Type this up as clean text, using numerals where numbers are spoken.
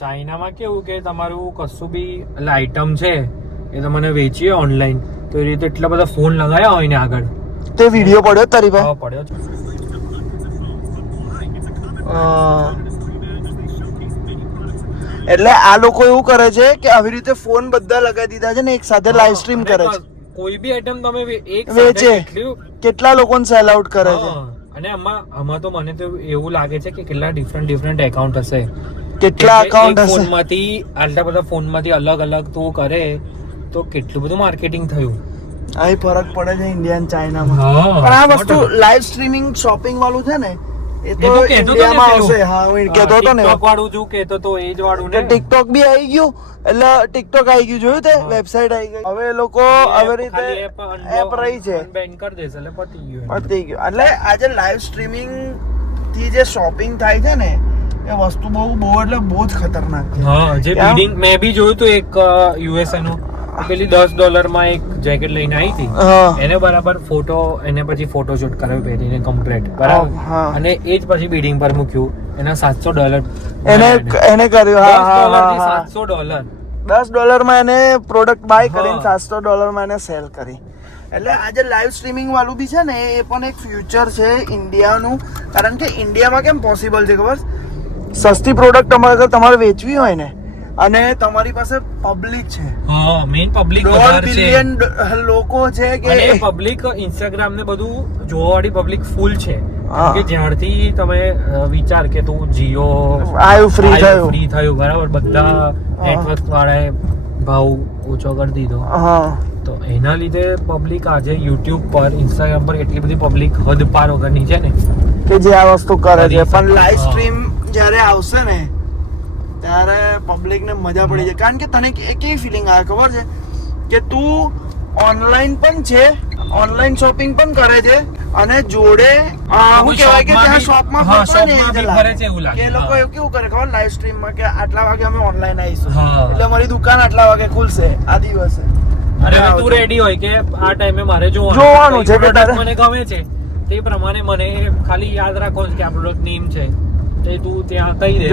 ચાઇનામાં કેવું કે તમારું કશું બી આઈટમ છે એ તમને વેચીએ ઓનલાઈન તો એ રીતે એટલા બધા ફોન લગાયા હોય ને આગળ તે વિડીયો પડ્યો તારી પાસે? હા પડ્યો છે. એટલે આ લોકો એવું કરે છે કે આવી રીતે ફોન બધા લગાવી દીધા છે ને એક સાથે લાઈવ સ્ટ્રીમ કરે છે. કોઈ બી આઈટમ તમે એક વેચે કેટલા લોકોને સેલ આઉટ કરે છે. અને આમાં તો મને તો એવું લાગે છે કે કેટલા ડિફરન્ટ એકાઉન્ટ હશે. કેટલા એકાઉન્ટ હશે ફોનમાંથી આટલા બધા ફોનમાંથી અલગ અલગ તો કરે તો કેટલું બધું માર્કેટિંગ થયું. અહીં ફરક પડે છે ઇન્ડિયા અને ચાઇનામાં. પણ આ વસ્તુ લાઈવ સ્ટ્રીમિંગ શોપિંગ વાળું છે ને એ તો ઇન્ડિયામાં આવશે. હા હું કહેતો હતો ને ટિકટોક વાળું જો કહેતો તો એ જ વાળું ને ટિકટોક બી આવી ગયું. એટલે ટિકટોક આવી ગયું જોયું તે વેબસાઈટ આવી ગઈ. હવે લોકો આવી રીતે એપ રહી છે બેન કરી દેશે એટલે પતી ગયું. એટલે આજે લાઈવ સ્ટ્રીમિંગ થી જે શોપિંગ થાય છે ને એ વસ્તુ બહુ એટલે બહુ જ ખતરનાક છે. હા જે બિલ્ડિંગ મેં બી જોયું હતું એક યુએસએ નું પેલી $10 માં એક જેકેટ લઈને આવી હતી એને બરાબર ફોટો એને પછી ફોટોશૂટ કરાવ્યું પહેરીને કમ્પ્લીટ બરાબર અને એ જ પછી બિલ્ડિંગ પર મૂક્યું એના $700 એને કર્યું. $700 $10 માં એને પ્રોડક્ટ બાય કરીને $700 માં એને સેલ કરી. એટલે આજે લાઈવ સ્ટ્રીમિંગ વાળું બી છે ને એ પણ એક ફ્યુચર છે ઇન્ડિયાનું. કારણ કે ઇન્ડિયામાં કેમ પોસિબલ છે ખબર? સસ્તી પ્રોડક્ટ તમારે વેચવી હોય ને અને તમારી પાસે પબ્લિક છે. હા મેઈન પબ્લિક 1 બિલિયન લોકો છે કે અને પબ્લિક ઇન્સ્ટાગ્રામ ને બધું જોવાવાળી પબ્લિક ફૂલ છે. કે જ્યારથી તમે વિચાર કે તું જીઓ ફ્રી થયું બરાબર બધા નેટવર્ક વાળાએ ભાવ ઓછો કરી દીધો તો એના લીધે પબ્લિક આજે યુટ્યુબ પર ઇન્સ્ટાગ્રામ પર એટલી બધી પબ્લિક હદ પાર વગરની છે ને કે જે આ વસ્તુ કરે છે. પણ લાઈવ સ્ટ્રીમ જ્યારે આવશે ને ત્યારે પબ્લિક ને મજા પડી જાય. કારણ કે તને કેવી ફિલિંગ આવે ખબર છે કે તું ઓનલાઈન પણ છે ઓનલાઈન શોપિંગ પણ કરે છે અને જોડે શું કહેવાય કે ત્યાં શોપમાં ફરતા ને કે લોકો એવું કેવું કરે ખબર લાઈવ સ્ટ્રીમમાં કે આટલા વાગે અમે ઓનલાઈન આવીશું એટલે અમારી દુકાન આટલા વાગે ખુલશે આ દિવસે. અરે તું રેડી હોય કે આ ટાઈમે મારે જોવાનું છે કે મને ગમે છે તે પ્રમાણે મને ખાલી યાદ રાખો કે આ પ્રોડક્ટ નેમ છે તે તું ત્યાં કહી દે.